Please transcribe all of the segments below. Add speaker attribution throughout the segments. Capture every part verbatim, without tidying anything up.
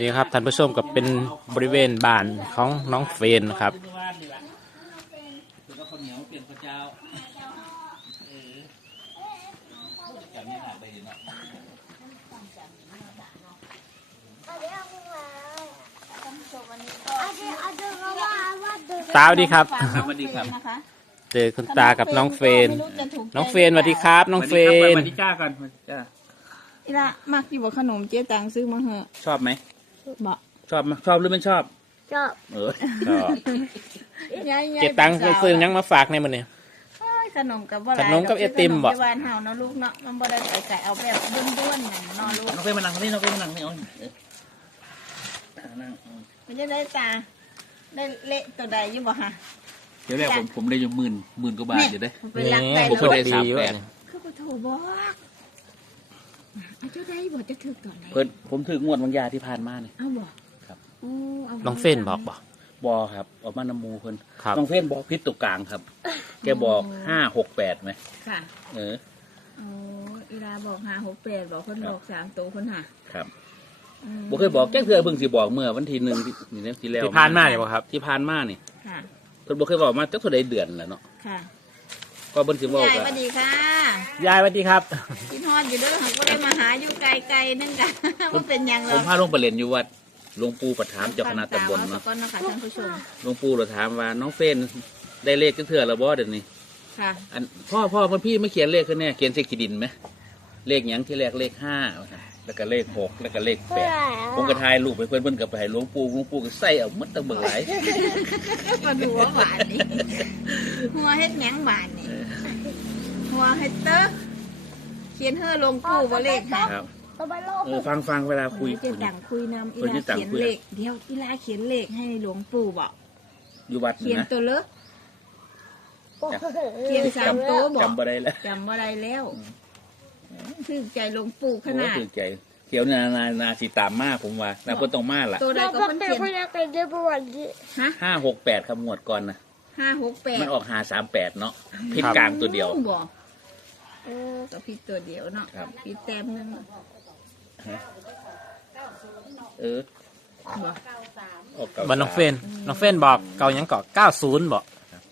Speaker 1: นี่ครับท่านผู้ชมกับเป็นบริเวณบ้านของน้องเฟนนะครับตาสวัสดีครับ
Speaker 2: สวัสดีครับ
Speaker 1: เจอคุณตากับน้องเฟนน้องเฟนสวัสดีครับน้องเฟน
Speaker 2: สวัสดีจ้าก่อนจ้า
Speaker 3: อีละมักอยู่บ่ขนมเจ๊ตังซื้อมาเหอะ
Speaker 2: ชอบไหม
Speaker 3: บ่
Speaker 2: ชอบไหมชอบหรือไม่ชอบ
Speaker 3: ชอบ
Speaker 2: เออ
Speaker 1: ก็ เก็บตังค์ไปซื้อยังมาฝากในมันเนี่ย
Speaker 3: ขนมกับบ่
Speaker 1: ขนมกับไอติมบ่
Speaker 3: ขนบ้านเฮาเนาะลูกเนาะมันบ่ได้ใส่ไก่เอาแบบด้วนๆอย่างเนาะลูก
Speaker 2: น้องเฟยมานั่งนี่น้องเฟยมานั่งนี่โอ้ยนั่ง
Speaker 3: มันจะได้ตาได้เละตัวใดอยู่บ่ฮะ
Speaker 2: เดี๋ยวแรกผมผมได้อยู่หมื่นหมื่นกว่าบาทอยู่ได้
Speaker 3: เป็นรักไป
Speaker 2: ผม
Speaker 3: แล้ว
Speaker 2: ได้สามแปด
Speaker 3: คือบ่โทรบอกเอาเจ้าได้บ่จะถึกตอนไหน
Speaker 2: เพิ่นผมถืองวดบางยาที่ผ่านมาเนี่ย
Speaker 3: เอาบ่
Speaker 2: ครับ
Speaker 3: โอ้เอา
Speaker 1: น้องเฟนบอกบอก
Speaker 2: บอครับออกมาน้ำมูเพิ่น
Speaker 1: ครับ
Speaker 2: น้องเฟนบอกพิษตุกกลางครับ แกบอกห้าหกแปดไหม
Speaker 3: ค่ะ
Speaker 2: เออ
Speaker 3: โอ้อีลาบอกห้าหกแปดบอกเพิ่นบอกสามตัวเพิ่นหา
Speaker 2: ครับ
Speaker 3: อืม
Speaker 2: บ่เคยบอกแก้เพื่อเพิ่งสิบอกเมื่อวันที่หนึ่งที่นี่นะที่แล้ว
Speaker 1: ที่ผ่านมาเนี่ยบอกครับ
Speaker 2: ที่ผ่านมานี่
Speaker 3: ค่ะ
Speaker 2: เพิ่นบ่เคยบอกมาจักเท่าใดเดือนแล้วเนาะ
Speaker 3: ค่ะ
Speaker 2: ก็เพิ่นสิบอก
Speaker 3: ยายส
Speaker 2: ว่า
Speaker 3: วัสดีค่ะ
Speaker 1: ยายสวัสดีครับ
Speaker 3: พี่ทอดอยู่ด้วยเขาก็ได้มาหาอยู่ไกลๆนึงกัน ว่าเป็นยังไง
Speaker 2: ผมพาลงไปเรียนอยู่วัดหลวงปู่ประถามเจ้าคณะตำบลเนาะ
Speaker 3: ก็นะคะท่านผู้ชม
Speaker 2: หลวงปู่เราถามว่าน้องเฟนได้เลขจักเทื่อแล้วบ่เดี๋ยวนี้
Speaker 3: ค่ะ
Speaker 2: อันพ่อพ่อมันพี่ไม่เขียนเลขขึ้นแน่เขียนเศษขีดินไหมเลขหยังที่แรกเลขห้าแล้วก็เลขหกแล้วก็เลขแปดผมก็ถ่ายรูปไปเพื่อนเพื่อนกับไปให้หลวงปู่หลวงปู่ก็ใส่เอามัดตะเบิกหลาย
Speaker 3: มาดูว่าหวานนี่หัวเฮ็ดหยังหวานนี่หัวเฮ็ดเตอร์เขียนเฮ่อลงปู่บ่เลขค่ะ
Speaker 2: ครับเออฟังฟังเวลาคุย
Speaker 3: เจะต่างคุยนำอี
Speaker 2: คนที่
Speaker 3: ลา
Speaker 2: ต่าง
Speaker 3: เขียน
Speaker 2: คุย
Speaker 3: เลขเดี๋ยวอีลาเขียนเลขให้หลวงปู่บอก
Speaker 2: อยู่วัด
Speaker 3: เขี
Speaker 2: นี่
Speaker 3: ยน
Speaker 2: นะ
Speaker 3: ตัวเลขเขียนสามตัวบอก
Speaker 2: จำบ่ได้แล้ว
Speaker 3: จำบ่ได้แล้วถึกใจหลวงปู่ข
Speaker 2: โอ้
Speaker 3: นาด
Speaker 2: ตื่นใจเขียวนานานาสีตามมาผมว่านาเพิ่นต้องมาละ
Speaker 3: ตัวใดก็เพิ่นเขียนฮะ
Speaker 2: ห้าหกแปดคำงวดก่อนนะ
Speaker 3: ห้าหกแปด
Speaker 2: มันออกหาสามแปดเนาะพิษกลางตัวเดียว
Speaker 3: บอกเออก็พิษตัวเดียวเนาะ
Speaker 2: ครับ
Speaker 3: พิษแต้มหนึง
Speaker 2: เออ
Speaker 3: บอก
Speaker 2: ออกเก่า
Speaker 1: บันน้องเฟนน้องเฟนบอกเก่ายังเกาะเก้าศูนย์บอก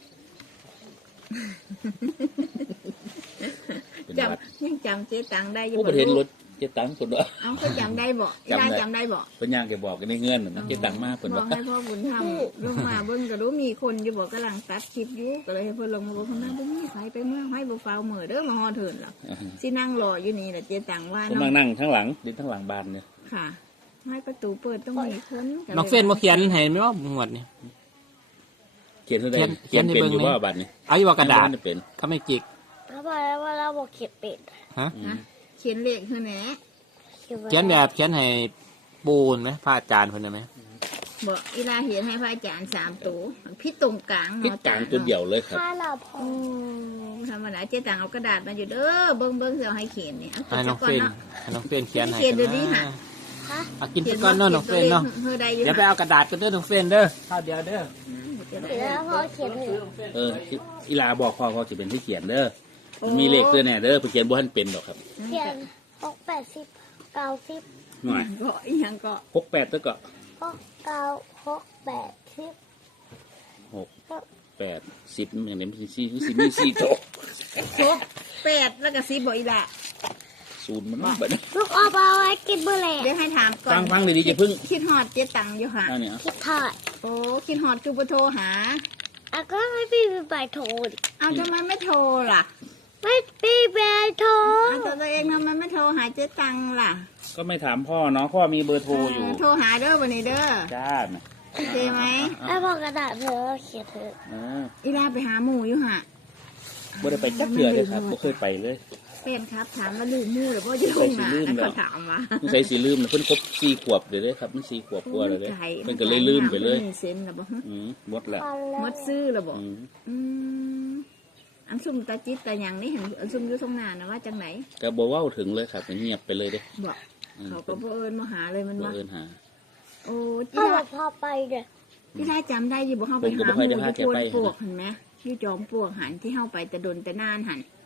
Speaker 2: เป็น
Speaker 3: จ
Speaker 2: วัด
Speaker 3: ำยังจำเจ๊ตังได้อยู่
Speaker 2: ผู้ประเทศรถเจ็ดตังค์คนว่า
Speaker 3: เอาเขาจำได้บอก
Speaker 2: จำได้
Speaker 3: ได้จำได้บอก
Speaker 2: เพิ่นย่างแกบอกกันในเงื่อนน่ะนะเจ็ดตังค์มากเพิ่น
Speaker 3: บอ
Speaker 2: ว่าก
Speaker 3: ให้พ่อบุญธรรมลงมาเบิ่งก็รู้มีคนอยู่บอกกำลังตัดคลิปอยู่ก็เลยให้เพิ่นลงมาบอกข้างหน้าบ่มีไฟไปเมื่อให้บ่ฟ้าวมือเด้อมาฮอดเถินหรอกสินั่งรออยู่นี่แหละเจ๊ตังว่า
Speaker 2: ผม
Speaker 3: เนาะ
Speaker 2: มานั่งข้างหลังดินข้างหลังบ้านเนี่ย
Speaker 3: ค่ะให้ประตูเปิดต้องมีคนก็ลย
Speaker 1: น้องเฟนมาเขียนเห็นไหมว่าหมวดนี่
Speaker 2: เขียนเท่าใด
Speaker 1: เขียนเขี
Speaker 2: เขี
Speaker 1: ย
Speaker 2: ย
Speaker 1: น
Speaker 2: น
Speaker 1: ให้
Speaker 2: เป็น
Speaker 1: เบิ่ง
Speaker 2: อยู่
Speaker 1: หน่อย
Speaker 2: ว่าบัดนี้
Speaker 1: เอาอยู่ว่ากระดาษ
Speaker 2: ไม่เป็น
Speaker 1: เขาไม่จิก
Speaker 4: เขาบอกแล้วว่าเราบอกเขียนเป็ด
Speaker 1: ฮะ
Speaker 3: นะเขียนเลขคือแหน
Speaker 1: เขียนแบบเขียนให้ปูนไหมพระอาจารย์เพิ่นน่ะไหม
Speaker 3: บอกอีลาเขียนให้พระอาจารย์สามตัวพี่ตรงกลาง
Speaker 2: พิษ
Speaker 3: เนาะ
Speaker 2: กลางตัวเดียวเลยครับ
Speaker 4: ถ้าเราพอ
Speaker 3: โอ้ธรรมดาเจ๊ตังเอากระดาษมาอยู่เด้อเบิ้งเบิ้งเสียวให้เขียนเนี่ยเอา
Speaker 1: ให้น้อง
Speaker 3: ก่อ
Speaker 1: เฟ
Speaker 3: น
Speaker 1: น
Speaker 3: เนาะ
Speaker 1: ให้น้องเฟนเขียนให้
Speaker 3: เขียน
Speaker 1: กั
Speaker 3: ดู
Speaker 1: น
Speaker 3: ดิค่ะ
Speaker 1: นะ
Speaker 4: ฮะ
Speaker 1: เอากินสักก้อนเนาะน้องเฟนเนาะ
Speaker 3: เฮอใดอยู่
Speaker 1: เดี๋ยวไปเอากระดาษกันเด้อน้องเฟนเด้อข้าวเดียวเด้อ
Speaker 4: แล้วพอเขียนเลย
Speaker 2: เอออีลาบอกพ่อเขาจะเป็นที่เขียนเด้อมีเลขตัวแน่เด้อไปเขียนบ่ทันเป็นหรอกครับ
Speaker 4: เขียนหกแปดสิบเก้าสิบ
Speaker 2: หน่อย
Speaker 3: ก็อีหยังก็
Speaker 2: หกแปดตัวก็
Speaker 4: หกเก้าหกแปดสิบ
Speaker 2: หกแปดสิบอย่างนี้มันสิสี่สิมีสี่โต
Speaker 3: ครบแปดแล้วก็สิบบอกอีละ
Speaker 2: ศูนย์มันมากแบบนี้
Speaker 4: ลูกเอาไปเอาไว้กินเมื่อไหร่
Speaker 3: เดี๋ยวให้ถามก่อน
Speaker 2: ฟังฟังดีๆจะพึ่ง
Speaker 3: คิดฮอดเจ๊ตังอยู่ค่ะ
Speaker 2: อันเนี้ย
Speaker 4: คิดทอด
Speaker 3: โอ้คิดฮอดคือบ่โทรหา
Speaker 4: อ่ะก็ไม่พี่ไปโทรดิ
Speaker 3: เอาทำไมไม่โทรล่ะ
Speaker 4: ไม่พี่ไปโทร
Speaker 3: เอาตัวตัวเองทำไมไม่โทรหาเจ๊ตังล่ะ
Speaker 2: ก็ไม่ถามพ่อเนาะพ่อมีเบอร์โทรอยู่
Speaker 3: เโทรหาเด้อวันนี้เด้อ
Speaker 2: จ้าน่ะ
Speaker 3: โอเคไหม
Speaker 4: แล้วพอกระดาษเธอเขียนเธอ
Speaker 2: เออ
Speaker 3: อีลาไปหาหมู่อยู่ห่ะ
Speaker 2: บ่ได้ไปจักเทื่อเลยครับบ่เคยไปเลย
Speaker 3: เป็นครับถามว่าลืมหมู่หรือว่าจะลงมา
Speaker 2: ไปสิลืม
Speaker 3: แล้ว
Speaker 2: แล้
Speaker 3: ก็
Speaker 2: ว
Speaker 3: ถามว่า
Speaker 2: สงสัยสิลืมนะเพิ่นครบสี่ขวบเลยเด้อครับมันสี่ขวบกว่าเลยเด้อเพิ่นก็เลยลืมไปเลย
Speaker 3: เซนแล้วบ่ฮะ
Speaker 2: อืมหมดแล้ว
Speaker 4: ฟันแล้ว
Speaker 3: มดซื้อแล้วบ่
Speaker 2: อืม
Speaker 3: อืมอันซุ่มตาจิตตาหยังนี่เห็นอันซุ่มอยู่ตรงหน้านะว่าจังไหน
Speaker 2: ก็บ่เว้าถึงเลยครับเงียบไปเลยเด้อ
Speaker 3: บ่
Speaker 2: อืม
Speaker 3: เขาก็บ่เอิญมาหาเลยมัน
Speaker 2: บ่
Speaker 3: ว่า
Speaker 2: เอิ้นหา
Speaker 3: โอ้ที่
Speaker 4: พ่อ
Speaker 3: ได้
Speaker 4: บอกพ่อไปเด้อ
Speaker 3: ที่ได้จำได้อยู่บ่เฮาไป
Speaker 2: ผมก็
Speaker 3: หา
Speaker 2: บ่
Speaker 3: ห
Speaker 2: ค่อย
Speaker 3: มู่
Speaker 2: ได้
Speaker 3: อยู่
Speaker 2: พาแก
Speaker 3: โพน
Speaker 2: ไป
Speaker 3: ปวกเห็นไหมอยู่จอมปลวกหันที่เฮาไปแต่ดนแต่นานหัน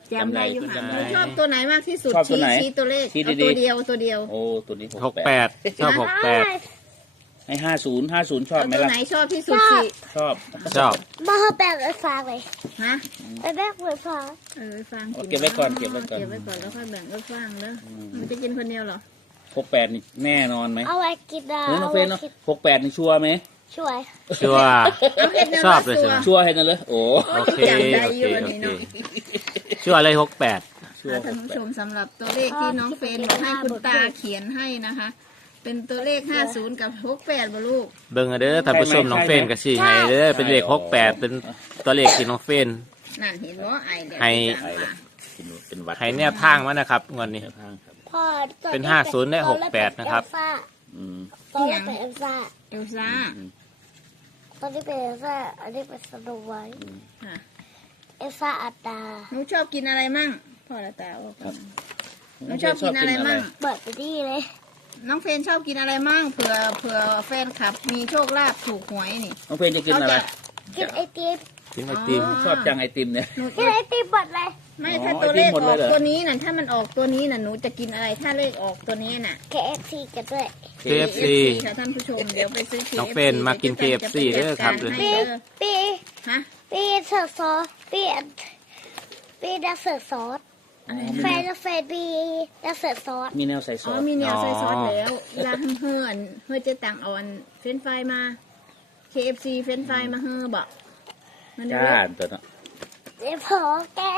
Speaker 3: จำได้อยู่
Speaker 2: จำ
Speaker 3: ค่ะ
Speaker 2: ได้
Speaker 3: ชอบตัวไหนมากที่สุด
Speaker 2: ชอบตัว
Speaker 3: ชี้
Speaker 2: ไหน
Speaker 3: ชี้ตัวเลข
Speaker 2: ชี้
Speaker 3: เอา
Speaker 2: ดีๆ
Speaker 3: ตัวเดียวตัวเดียว
Speaker 2: โอ้ตัวนี้
Speaker 1: หกแปดชอบหกแปด
Speaker 2: ให้ห้าศูนย์ห้าศูนย์ชอบ
Speaker 3: เอา
Speaker 2: ไหม
Speaker 3: ตัว
Speaker 2: ล่ะ
Speaker 3: ไหนชอบที่สุดสิ
Speaker 2: ชอบ
Speaker 1: ชอบ
Speaker 4: มาเอาแบ่งไอ้ฟ้าเลย
Speaker 3: ฮะ
Speaker 4: ไปแบ่งไอ้ฟ้า
Speaker 3: เออฟัง
Speaker 2: เอาเก็บไว้ก่อนเก็บไว้ก่อน
Speaker 3: เก็บไว้ก่อนแล้วค่อยแบ่งก็ฟังเด้ออ
Speaker 2: ม
Speaker 3: มันจะกินคนเดียวเหรอ
Speaker 2: หกแปดนี่แน่นอนไหม
Speaker 4: เอาไว้กินนะ
Speaker 2: เฮ้ยน้อง
Speaker 4: เอา
Speaker 2: เฟ
Speaker 4: ไว้
Speaker 2: นเนาะ
Speaker 4: กิน
Speaker 2: หกแปดนี่ชัวร์ไหม
Speaker 4: ช่วย
Speaker 1: ชัวร์
Speaker 3: เอาเห็ดแนว
Speaker 1: ชอบเลยใช่ไหม
Speaker 2: ชัวร์ให้นั่นเลยโอ้
Speaker 1: โอเค
Speaker 3: จำได้
Speaker 1: โอ
Speaker 3: อ
Speaker 1: เค
Speaker 3: ยู่อัน
Speaker 1: โอ
Speaker 3: นี้
Speaker 1: เค
Speaker 3: เนาะ
Speaker 1: ชัวร์อะไรหกแปด
Speaker 2: ชัวร์
Speaker 3: ท่านผู้ชมสำหรับตัวเลขที่น้องเฟนบอกให้คุณตาเขียนให้นะคะ เป็นตัวเลขห้าศูนย์กับหกแปดบ่ลูก
Speaker 1: เบิ่งเอาเด้อท่านผู้ชมน้องเฟนกับสี่ให้เด้อเป็นเลขหกแปดเป็นตัวเลขที่น้องเฟน
Speaker 3: นั่นเห็นว่าไอเดีย
Speaker 1: ให้
Speaker 2: ไอ้เลยเป็นวัด
Speaker 1: ให้แนวทางมานะครับงวดนี้
Speaker 2: แนวทางครับ
Speaker 4: พ่อ
Speaker 1: เป็นห้าศูนย์ได้หกแปดนะครับ
Speaker 2: อืม
Speaker 4: ตอนนี้เป็นเอลซ่า
Speaker 3: เอลซ่า
Speaker 2: อืม
Speaker 4: ตอนนี้เป็นเอลซ่าอันนี้เป็นสโนไวท์
Speaker 3: ค่ะ
Speaker 4: เอลซ่าอัตตา
Speaker 3: หนูชอบกินอะไรมั่งพ่อละตาบอก
Speaker 2: ครับ
Speaker 3: หนูชอบกินอะไรมั่ง
Speaker 4: เปิดไปดีเลย
Speaker 3: น้องเฟนชอบกินอะไรมั่งเผื่อเผื่อแฟนคลับ มีโชคลาภถูกหวยนี่
Speaker 2: น้องเฟนจะกินอะไร
Speaker 4: กินไอติม
Speaker 1: กินไอติม
Speaker 2: ชอบจังไอติมเนี่ย
Speaker 3: หนู
Speaker 4: กินไอติมหมดเลย
Speaker 3: ไม่
Speaker 2: อ๋อ
Speaker 3: ถ้าตัวเลข
Speaker 2: ไอติมหมด
Speaker 3: อ
Speaker 2: เล
Speaker 3: อย ก
Speaker 2: เหรอ
Speaker 3: ตัวนี้น่ะถ้ามันออกตัวนี้น่ะหนูจะกินอะไรถ้าเลขออกตัวนี้น่ะ
Speaker 4: เค เอฟ ซี กันด้วย
Speaker 1: เค เอฟ ซี
Speaker 3: ค่ะท่านผู้ชมเดี๋ยวไปซื้อ เค
Speaker 1: น้อง
Speaker 3: เอฟ
Speaker 1: เฟนมากิน เค เอฟ ซี เด้อครับ
Speaker 3: จะไปจัด
Speaker 4: ปี
Speaker 3: การให้เด้อ
Speaker 4: ปี
Speaker 3: ฮะ
Speaker 4: ปีเสิร์ฟซอสปีปีดักเสิร์ฟซอส
Speaker 3: อะไร
Speaker 4: แฟ
Speaker 3: นะ
Speaker 4: นแฟนปีดักเสิร์ฟซอส
Speaker 2: มีแนวใส่ซ
Speaker 3: อ๋
Speaker 2: อ
Speaker 3: อ
Speaker 2: ส
Speaker 3: มีแนวใส่ซอส
Speaker 1: อ๋อ
Speaker 3: แล้วเวลาเฮือนเฮือจะต่างอ่อนเฟรนช์ฟรายมา เค เอฟ ซี เฟรนช์ฟรายมาเฮือบอกมัน
Speaker 2: จ้า
Speaker 3: เด้อ
Speaker 2: ตัวเนาะ
Speaker 4: เดี๋ยวพอแก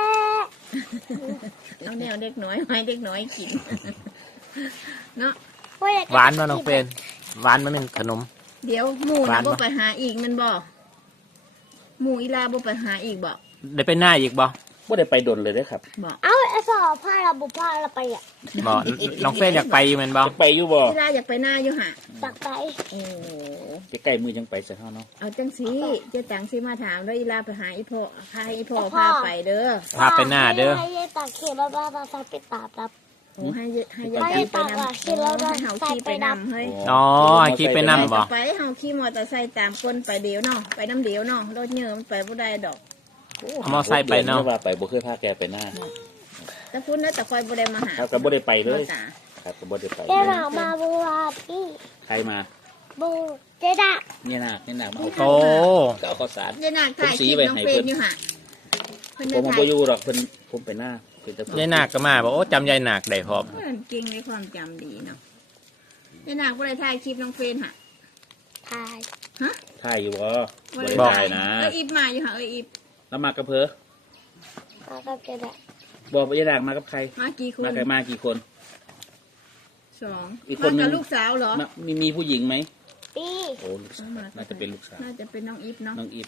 Speaker 3: เอาแนวเด็กน้อยไว้เด็กน้อยกิน เนาะ
Speaker 1: หวานมาน้องเฟนหวานมันเป็นขนม
Speaker 3: เดี๋ยวหมู
Speaker 1: หวา
Speaker 3: นะ
Speaker 1: น
Speaker 3: บ่
Speaker 1: ปะ
Speaker 3: ไปหาอีกมันบ่หมูอีลาบ่ไปหาอีกบ่
Speaker 1: ได้ไปหน้าอีกบ่
Speaker 2: ว่าได้ไปดนเลยเด้อครับ
Speaker 3: บ่
Speaker 4: เอาไอ้สอบผ้าเราบุผ้าเราไปอ่ะ
Speaker 1: บ่น้องเฟนอยากไปอยู่แมันบ่
Speaker 2: จะไปอยู่บ่
Speaker 3: อีลาอยากไปหน้าอยู่หะ
Speaker 4: ตักไป
Speaker 3: โอ้
Speaker 2: จะใกล้มือจังไปซะเท่าเนาะ
Speaker 3: เอาจังสิเจะจังสิมาถามแล้วอีลาไปหาอีพ่อพาอีพ่อพาไปเด้อ
Speaker 1: พาไปหน้าเด้อ
Speaker 4: ให้ยายตักเขียนแล้วบ้าบ้าบ้าไปตามรับ
Speaker 3: โอ้ให้เยให้ยาย
Speaker 4: ให้
Speaker 3: จังไป
Speaker 4: ตาม
Speaker 3: นำ
Speaker 4: อ่ะคิดแล้วนะ
Speaker 3: ให้เฮาขี่ไปนำเฮ้ย
Speaker 1: อ๋อให้ขี่ไปนำบ่
Speaker 3: ไปเฮาขี่มอเตอร์ไซค์ตามคนไปเดียวเนาะไปน้ำเดียวเนาะรถเยอะมันไปบ่ได้ดอก
Speaker 1: เอามอไซค์ไปเนาะ
Speaker 2: ม่ว่าไปบ่เคยพาแกไปหน้า
Speaker 3: แต่พุ่นนะแต่คอยบ่ได้มาหา
Speaker 2: ครับก็บ่ได้ไปเลย
Speaker 3: พ่อจ๋า
Speaker 2: ครับก็บ่ได้ไป
Speaker 4: เจ๊หนาวมาบัวพี่
Speaker 2: ใครมา
Speaker 4: บูเจ๊ดะ
Speaker 2: เนี่ยนาเนี่ยนามาเอา
Speaker 1: โอ้
Speaker 2: ก็เอาข้าวสาร
Speaker 3: ยายนาคถ่ายคลิปน้องเฟรนอยู่หะเพิ่น
Speaker 2: ผ
Speaker 3: ได้
Speaker 2: ม
Speaker 3: ถ่า
Speaker 2: บ่
Speaker 3: ย
Speaker 2: อยู่หรอกเพิ่นผมไปหน้าเพิ่นจะ
Speaker 1: ยายนาคก็มาบอกโอ้จำยายนาคได้พร้อม
Speaker 3: เพิ่นเก่งในความจำดีเนาะยายนาคบ่ได้ถ่ายคลิปน้องเฟรนหะ
Speaker 4: ทาย
Speaker 3: ฮะ
Speaker 2: ถ่ายอยู่บ่
Speaker 3: บ่
Speaker 2: บ่
Speaker 3: ได้
Speaker 2: ได้
Speaker 3: ถ่า
Speaker 2: ถ่าย ยนะ
Speaker 3: เอออีฟมาอยู่หะเอออีฟ
Speaker 2: แล้วมากับเพิ่น
Speaker 4: มากับเจ๊ดะ
Speaker 2: บอกว่ายายนางมากับใคร
Speaker 3: มากี่คน
Speaker 2: มาใครมากี่คน
Speaker 3: สอง
Speaker 2: อีกค
Speaker 3: มาน
Speaker 2: หนึ่
Speaker 3: กับ
Speaker 2: ง
Speaker 3: ลูกสาวเหรอ
Speaker 2: มามีมีผู้หญิงไหม
Speaker 4: พี่
Speaker 2: โอ้ลูกสาวน่าจะเป็นลูกสาว
Speaker 3: น่าจะเป็นน้องอีฟเนาะ
Speaker 2: น้องอีฟ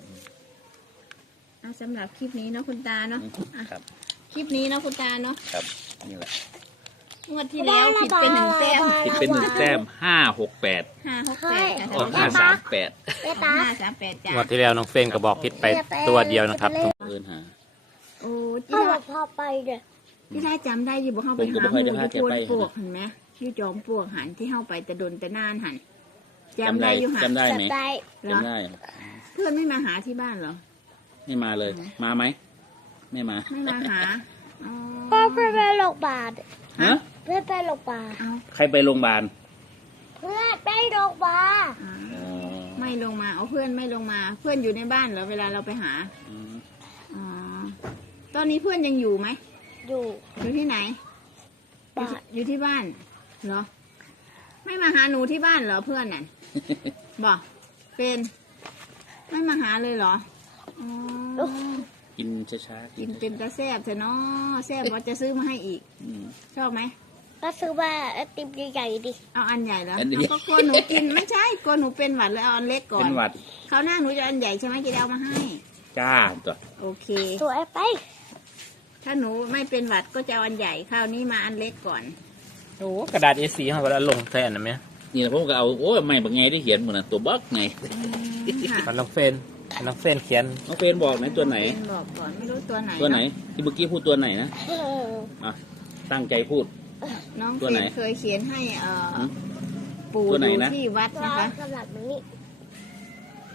Speaker 3: เอาสำหรับคลิปนี้เนาะคุณตาเนาะอ่ะ
Speaker 2: ครับ
Speaker 3: คลิปนี้เนาะคุณตาเนาะ
Speaker 2: ครับนี่แหละ
Speaker 3: งวดที่แล้วผิดเป็นหนึ่งแต้ม
Speaker 2: ผิดเป็นหนึ่งแต้มห้าหกแปด
Speaker 3: ห้าหกแปดค่ะ
Speaker 2: ออกห้าสามแปด
Speaker 4: เจ๊ตา
Speaker 3: ห้าสามแปดจ้าง
Speaker 1: วดที่แล้วน้องเฟนก็บอกผิดไปตัวเดียวนะครับ
Speaker 2: เอินหา
Speaker 3: โอ้
Speaker 4: พ่อ
Speaker 3: ที่
Speaker 4: บ
Speaker 3: ได้
Speaker 4: อกพ่อไปเด้อ
Speaker 3: ที่ได้จำได้อยู่บ่เข้าไป
Speaker 2: ผมก็
Speaker 3: หา
Speaker 2: บ่
Speaker 3: ห
Speaker 2: ค่
Speaker 3: มู
Speaker 2: อยได้
Speaker 3: อ
Speaker 2: พา
Speaker 3: ยู่
Speaker 2: แก
Speaker 3: พวน
Speaker 2: ไป
Speaker 3: ปลวกเห็นไหมชื่อจอมปลวกหันที่เข้าไปแต่ดนแต่นานหันจำได้อยู่หัน
Speaker 2: จำได้ไหม
Speaker 4: จำได้
Speaker 3: เหรอ
Speaker 2: จำได้
Speaker 3: เพื่อนไม่มาหาที่บ้านเหรอ
Speaker 2: ไม่มาเลย มาไหมไม่มา
Speaker 3: ไม่มาหาอ๋อ
Speaker 4: พ่อเพื่อนไปโรงพยาบาล
Speaker 2: ฮะ
Speaker 4: เพื่อนไปโรงพยาบาล
Speaker 3: เอา
Speaker 2: ใครไปโรงพยาบาล
Speaker 4: เพื่อนไปโรงพยาบาล
Speaker 3: อ่า
Speaker 2: อ๋อ
Speaker 3: ไม่ลงมาเอาเพื่อนไม่ลงมา เพื่อนอยู่ในบ้านเหรอเวลาเราไปหา
Speaker 2: อืม
Speaker 3: อ๋อตอนนี้เพื่อนยังอยู่ไหม
Speaker 4: อยู่
Speaker 3: อยู่ที่ไหน
Speaker 4: บ้าน
Speaker 3: อยู่ที่บ้านเหรอ ไม่มาหาหนูที่บ้านเหรอเพื่อนน่ะ บอกเป็นไม่มาหาเลยเหรออ๋อ
Speaker 2: กินช้าๆ
Speaker 3: กินเป็นตาแซบเถอะเนาะแซบว่าจะซื้อมาให้อีก
Speaker 2: อืม
Speaker 3: ชอบไหม
Speaker 4: ก็ซื้อมาไอติมใหญ่ๆดิ
Speaker 3: เอาอันใหญ่เหรอ
Speaker 2: อันใหญ่
Speaker 3: เอาก็กลัวหนูกินไม่ใช่กลัวหนูเป็นหวัดเลยเอาอันเล็กก่อ
Speaker 2: เป็น นหวัด
Speaker 3: เขาวหน้าหนูจะอันใหญ่ใช่ไหมจะได้เอามาให้
Speaker 2: จ้าตัว
Speaker 3: โอเค
Speaker 4: สวยไป
Speaker 3: ถ้าหนูไม่เป็นหวัดก็จะเอาอันใหญ่คราวนี้มาอันเล็กก่อน
Speaker 1: โอ้กระดาษ เอ สี่ เขาก็ลงแทนนะแม่
Speaker 2: นี่นะผมก็เอาโอ้ยไม่บางไงได้เขียนเหมือนนะตัวบักไง
Speaker 3: ค่ะ
Speaker 1: ตอนน้องเฟนน้องเฟนเขียน
Speaker 2: น้องเฟนบอกไหนตัวไหน
Speaker 3: เป็นบอกก่อนไม่รู้ตัวไหน
Speaker 2: ตัวไหน ที่เมื่อกี้พูดตัวไหนนะ
Speaker 4: เออ
Speaker 2: อ่ะตั้งใจพูด
Speaker 3: น้อง
Speaker 2: ตัว
Speaker 3: เฟ
Speaker 2: ไหน
Speaker 3: นเคยเขียนให้เอ่อ
Speaker 2: หืม
Speaker 3: ปู่
Speaker 2: ตัวไหน
Speaker 3: ดู
Speaker 2: นะ
Speaker 3: ที่วัด
Speaker 4: วา
Speaker 3: นะคะ
Speaker 4: งสำหรับมันนี่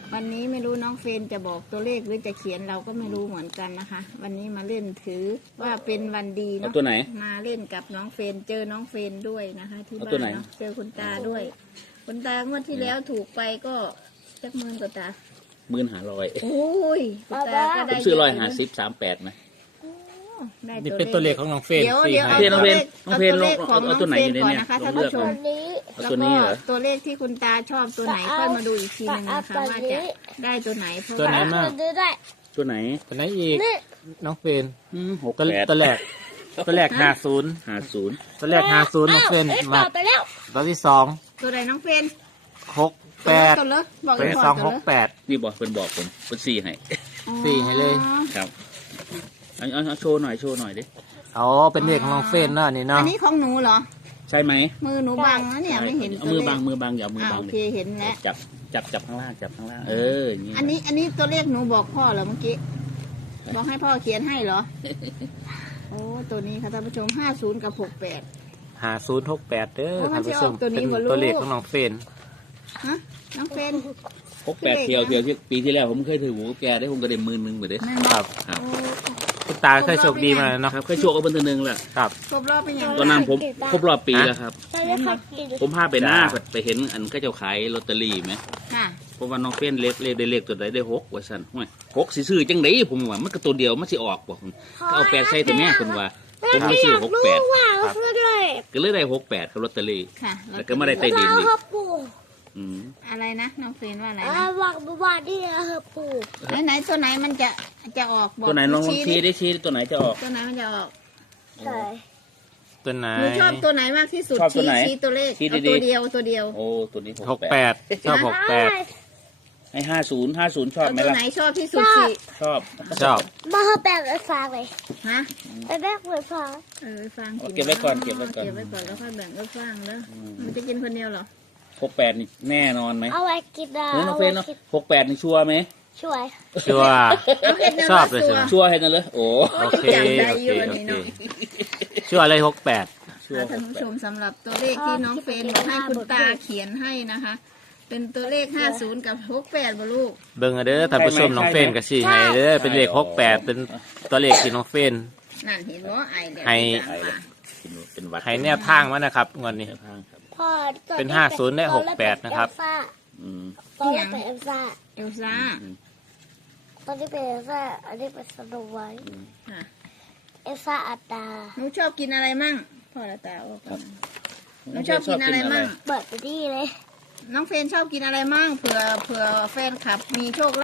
Speaker 3: วันนี้ไม่รู้น้องเฟรนจะบอกตัวเลขหรือจะเขียนเราก็ไม่รู้เหมือนกันนะคะ วันนี้มาเล่นถือว่าเป็นวันดี
Speaker 2: เอา
Speaker 3: เนาะ
Speaker 2: ตัวไหน
Speaker 3: มาเล่นกับน้องเฟรนเจอน้องเฟรนด้วยนะคะ ที่
Speaker 2: เอา
Speaker 3: บ้า
Speaker 2: ตัวน ไหน
Speaker 3: เนาะเจอคุณตาด้วย คุณตางวดที่แล้วถูกไปก็จักหมื่นกว่าตา
Speaker 2: หมื่นหาร้อย
Speaker 3: โอ้ยคุณตาก็
Speaker 2: ผม
Speaker 3: ได้
Speaker 2: ซื้อร้อย
Speaker 3: เะ
Speaker 2: หาสิบสามแปดนะ
Speaker 3: ได้
Speaker 1: นี่เป็นตัวเลขของน้องเฟน
Speaker 3: เดี๋ยว
Speaker 1: สี่
Speaker 3: เดี๋ยว
Speaker 1: ให้
Speaker 3: เอา
Speaker 2: น้อง
Speaker 3: ตัว
Speaker 2: เฟ
Speaker 3: เล
Speaker 2: น
Speaker 3: ข
Speaker 2: น้อง
Speaker 3: เอา
Speaker 2: เฟน
Speaker 3: ตัวเลขของ
Speaker 2: เอา
Speaker 3: น้อง
Speaker 2: ตัวไหน
Speaker 3: เฟ
Speaker 2: อน ยู่ใน
Speaker 3: ก่อน
Speaker 2: เนี่ย
Speaker 3: นะคะ
Speaker 2: ลอ
Speaker 3: ท่าง น
Speaker 2: เลื
Speaker 3: ผู้
Speaker 2: อก
Speaker 3: ช
Speaker 2: เอา
Speaker 3: ม
Speaker 4: อันนี้
Speaker 2: เอาตัวนี้เหรอ
Speaker 3: แล้วก็ตัวเลขที่คุณตาชอบตัวไหนค่อยมาดูอีกทีหนึงนะคะว่าจะได้ตัวไหนเพราะ
Speaker 1: ตัวไหน
Speaker 3: ว่า
Speaker 1: บ้าง
Speaker 4: ดูด้วย
Speaker 2: ตัวไหน
Speaker 1: ตัวไหนอีก
Speaker 4: นี่
Speaker 1: น้องเฟน
Speaker 2: อืมหก
Speaker 1: ตัว
Speaker 2: แปด
Speaker 1: ตัวแรกตัวแรกห้าศูนย์
Speaker 2: หาศูนย์
Speaker 1: ตัวแรกห้าศูนย์น้องเฟน
Speaker 4: อ้าว
Speaker 1: มา
Speaker 4: ต่อไปแล้ว
Speaker 1: ตัวที่สอง
Speaker 3: ตัวไหนน้องเฟรน
Speaker 1: หกแปด
Speaker 3: ตัวเลิกบอก
Speaker 1: ตัว
Speaker 3: อีก
Speaker 1: ที่
Speaker 3: พ
Speaker 1: ส
Speaker 3: อ
Speaker 1: อง
Speaker 3: ตั
Speaker 1: ห
Speaker 3: ว
Speaker 1: ก
Speaker 3: เลิก
Speaker 1: แปด
Speaker 2: นี่บอกเป็นบอกผมเป็นสี่ให้
Speaker 1: สี่ให้เลย
Speaker 2: ครับเอาเอาเอาโชว์หน่อยโชว์หน่อยดิ
Speaker 1: อ๋อเป็นเลขของน้องเฟนเนาะนี่
Speaker 3: อั
Speaker 1: เนาะ
Speaker 3: นนี้ของหนูเหรอ
Speaker 2: ใช่ไหม
Speaker 3: มือหนูบังนะเนี่ยไม่เห็น
Speaker 2: เอา
Speaker 3: ตัว
Speaker 2: มือ
Speaker 3: เล
Speaker 2: บัง
Speaker 3: ข
Speaker 2: มือบังอย่าเอามือ
Speaker 3: อ่า
Speaker 2: บัง
Speaker 3: โอ
Speaker 2: เล
Speaker 3: เค
Speaker 2: ย
Speaker 3: เห็นแล้ว
Speaker 2: จับจับจับข้างล่างจับข้างล่างเอออย่างนี้
Speaker 3: อันนี้อันนี้ตัวเลขหนูบอกพ่อเหรอเมื่อกี้บอกให้พ่อเขียนให้เหรอ โอ้ตัวนี้ค่ะท่านผู้ชมห้าศูนย์กับหกแปด
Speaker 1: หาศูนย์หกแปดเด้อ
Speaker 3: โอ้มั
Speaker 1: ท่าน น
Speaker 3: จะ
Speaker 1: ผู้ชม
Speaker 3: ออกตัวนี้
Speaker 1: เป็น
Speaker 3: บ่ลูก
Speaker 1: ตัวเลขของน้องเฟน
Speaker 3: ฮะน้องเฟรน
Speaker 2: หกแปดเที่ยวเที่ยวที่ปีที่แล้วผมเคยถือหูแกได้ผมก็ได้หมื่นหนึ่งเหมือนเดิม
Speaker 3: แม่น
Speaker 1: ค
Speaker 3: บ
Speaker 1: รั
Speaker 3: อก
Speaker 1: บ
Speaker 2: ครับ
Speaker 3: โอ้
Speaker 1: คุณตาเคยโชคดีมาแล้วเนาะ
Speaker 2: ครับเคยโชว์กับเพิ่นเทื่อนึงแหละ
Speaker 1: ครับ
Speaker 3: ครบรอบเป็นยัง
Speaker 2: ตอนนั้นผมครบรอบปีแล้วครับ
Speaker 4: ตอนนี้เขากิน
Speaker 2: ผมพาไปหน้าไปเห็นอันก็เจ้าขายลอตเตอรี่ไหม
Speaker 3: ค่ะ
Speaker 2: เพราะว่าน้องเฟ้นเล็กเลขได้เลขตัวใดได้หกว่าสั่นห้วยหกสิซื้อจังไดผมว่ามันก็ตัวเดียวมันสิออกบ่ผมก็เอาแปดใส่ตัวแม่คนว่าผมไม่ซื้อหกแปด
Speaker 4: ว้าวเพื่อนเลย
Speaker 2: ก็เลยได้หกแปดกับลอตเตอรี่
Speaker 3: ค่ะ
Speaker 2: แล้วก็ไม่ได้ใต้ดิน
Speaker 4: ว้าว
Speaker 2: อีก
Speaker 4: ครับปู่
Speaker 2: อืม
Speaker 3: อะไรนะน้องเฟรนว่าอะไร
Speaker 4: อ่า
Speaker 3: นะ
Speaker 4: วางวางที่นะครับปู่
Speaker 3: ไหนไหนตัวไหนมันจะจะออกบอก
Speaker 2: ตัวไหนลองลองชี้
Speaker 3: ดิ
Speaker 2: ได้ชี้ตัวไหนจะออก
Speaker 3: ตัวไหนมันจะออก
Speaker 4: ใช่
Speaker 1: ตัวไหน
Speaker 3: หนูชอบตัวไหนมากที่สุด
Speaker 2: ชอบตัว
Speaker 3: ชี้
Speaker 2: ไหน
Speaker 3: ชี้ตัวเลข
Speaker 2: ชี้
Speaker 3: เอา
Speaker 2: ดีๆ
Speaker 3: ตัวเดียวตัวเดียว
Speaker 2: โอ้ตัวนี้
Speaker 1: ห
Speaker 2: ห
Speaker 1: ก
Speaker 2: ก
Speaker 1: แป
Speaker 2: แปด
Speaker 1: ดชอบหกแปด
Speaker 2: ให้ห้าศูนย์ห้าศูนย์ชอบ
Speaker 3: เอา
Speaker 2: ไหม
Speaker 3: ตัว
Speaker 2: ล่ะ
Speaker 3: ไหนชอบที่สุดสิ
Speaker 2: ชอบ
Speaker 1: ชอบ
Speaker 4: มาเขาแบ่งไอ้ฟ้าเลย
Speaker 3: ฮะ
Speaker 4: ไปแบ่งไอ้ฟ้า
Speaker 3: เออฟัง
Speaker 2: เอาเก็บไว้ก่อนเก็บไว้ก่อน
Speaker 3: เก็บไว้ก่อนแล้วค่อยแบ่งก็ฟังแล้วมันจะกินคนเดียวเหรอ
Speaker 2: หกแปดนี่แน่นอนไหม
Speaker 4: เอาไว้กินนะ
Speaker 2: เฮ้ยน้อง
Speaker 4: เอา
Speaker 2: เฟ
Speaker 4: ไว้
Speaker 2: นเนาะ
Speaker 4: กิน
Speaker 2: หกแปดนี่ชัวร์ไหม
Speaker 4: ช่วย
Speaker 1: ชัวร์
Speaker 3: เอาเห็ดแนว
Speaker 1: ชอบ
Speaker 3: ละ
Speaker 1: เลย
Speaker 3: ตั
Speaker 1: ใช่
Speaker 3: ว
Speaker 1: ไหม
Speaker 2: ชัวร์ให้นั่นเลยโอ้
Speaker 1: โอเค
Speaker 3: จำได้
Speaker 1: โอ
Speaker 3: อ
Speaker 1: เค
Speaker 3: ยู่อัน
Speaker 1: โอ
Speaker 3: นี้
Speaker 1: เค
Speaker 3: เนาะ
Speaker 1: ชัวร์อะไรหกแปด
Speaker 2: ชัวร์
Speaker 3: ท่านผู้ชมสำหรับตัวเลขที่น้องเฟรนบอกให้คุณตาเขียนให้นะคะ เป็นตัวเลขห้าศูนย์กับหกแปดบ่ลูก
Speaker 1: เบิ่งเอาเด้อท่านผู้ชมน้องเฟนกับสี่ให้เด้อเป็นเลขหกแปดเป็นตัวเลขที่น้องเฟน
Speaker 3: นั่นเห็นว่าไอเดีย
Speaker 1: ให้
Speaker 3: ที่สั่งมา
Speaker 2: เป็นวัด
Speaker 1: ให้แนวทางมานะครับงวดนี้
Speaker 2: แนวทางครับ
Speaker 4: พ่อตอ
Speaker 1: เป็นห้าศูนย์ได้หกแปดนะครับ
Speaker 2: อืม
Speaker 4: ตอนนี้เป็นเอลซ่า
Speaker 3: เอลซ่า
Speaker 4: ตอนนี้เป็นเอลซ่าอันนี้เป็นสโนไวท์
Speaker 3: ค่ะ
Speaker 4: เอลซ่าอัตตา
Speaker 3: หนูชอบกินอะไรมั่งพ่อละตาว่าก่อนหนูชอบกินอะไรมั่ง
Speaker 4: เปิดไปที่เลย
Speaker 3: น้องเฟรนชอบกินอะไรมั่งเผื่อเผื่อแฟนคลับมีโชค